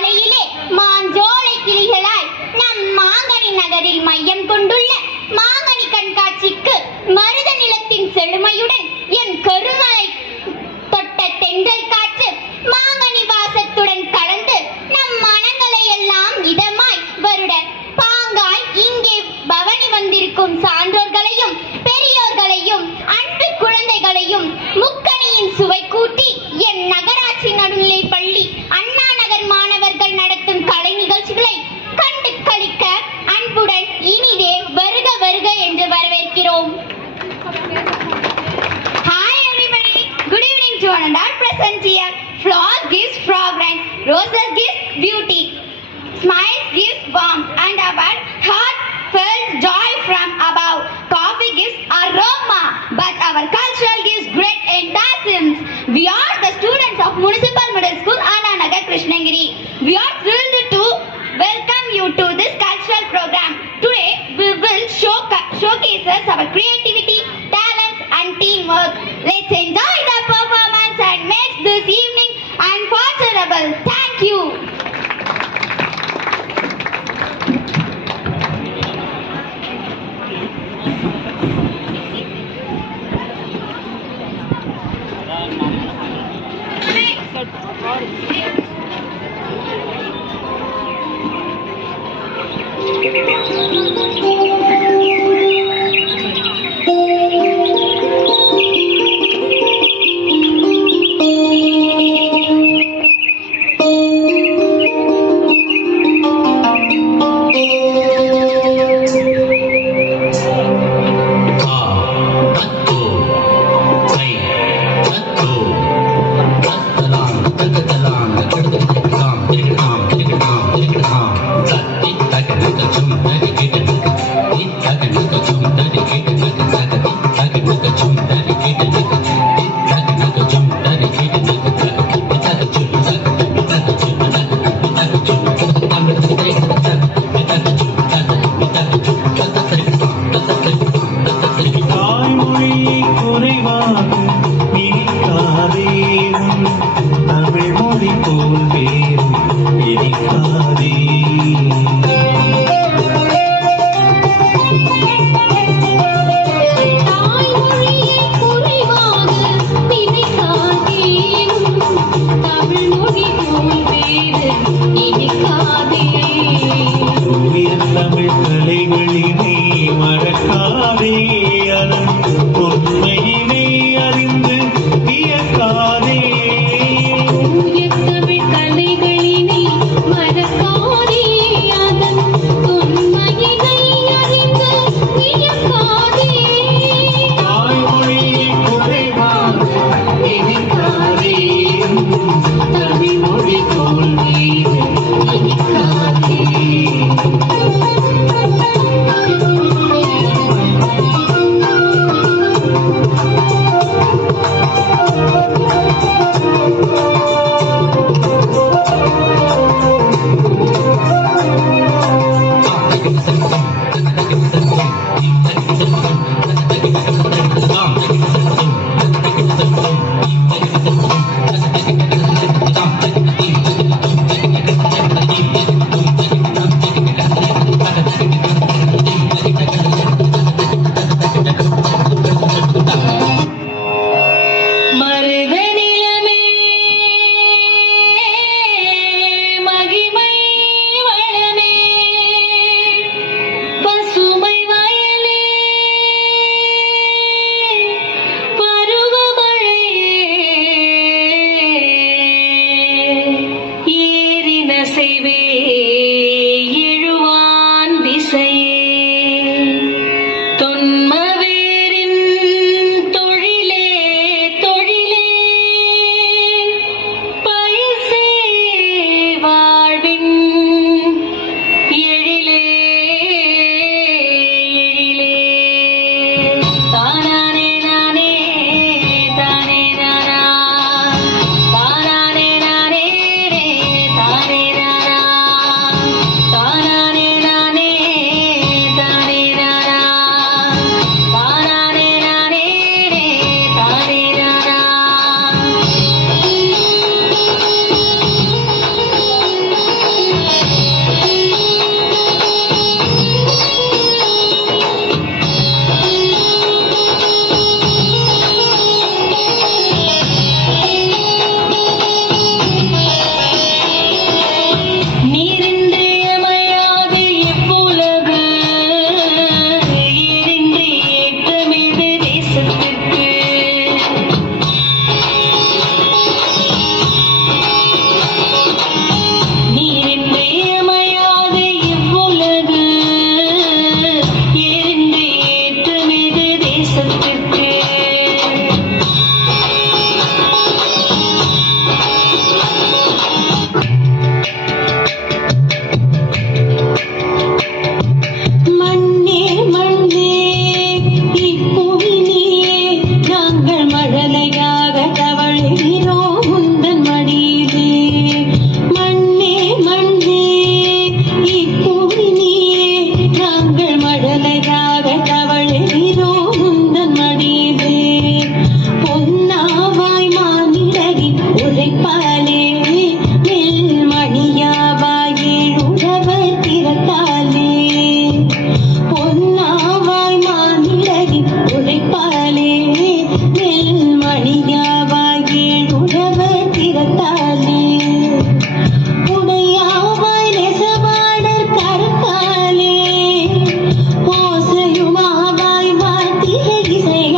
காலையிலே மாஞ்சோலை கிளிகளாய் நம் மாங்கனி நகரில் மையம் கொண்டுள்ள மாங்கனி கண்காட்சிக்கு மருத நிலத்தின் செழுமையுடன் என் கருமலை வரவேற்கிறோம் Hi everybody. Good evening to one and all present here. Flowers gives fragrance, roses gives beauty, smiles gives warmth, and our heart felt joy from above. Coffee gives aroma, but our cultural gives great enthusiasm. We are the students of Municipal showcases our creativity, talents, and teamwork. Let's enjoy the performance and make this evening unforgettable. Thank you. கா போல் வேறும்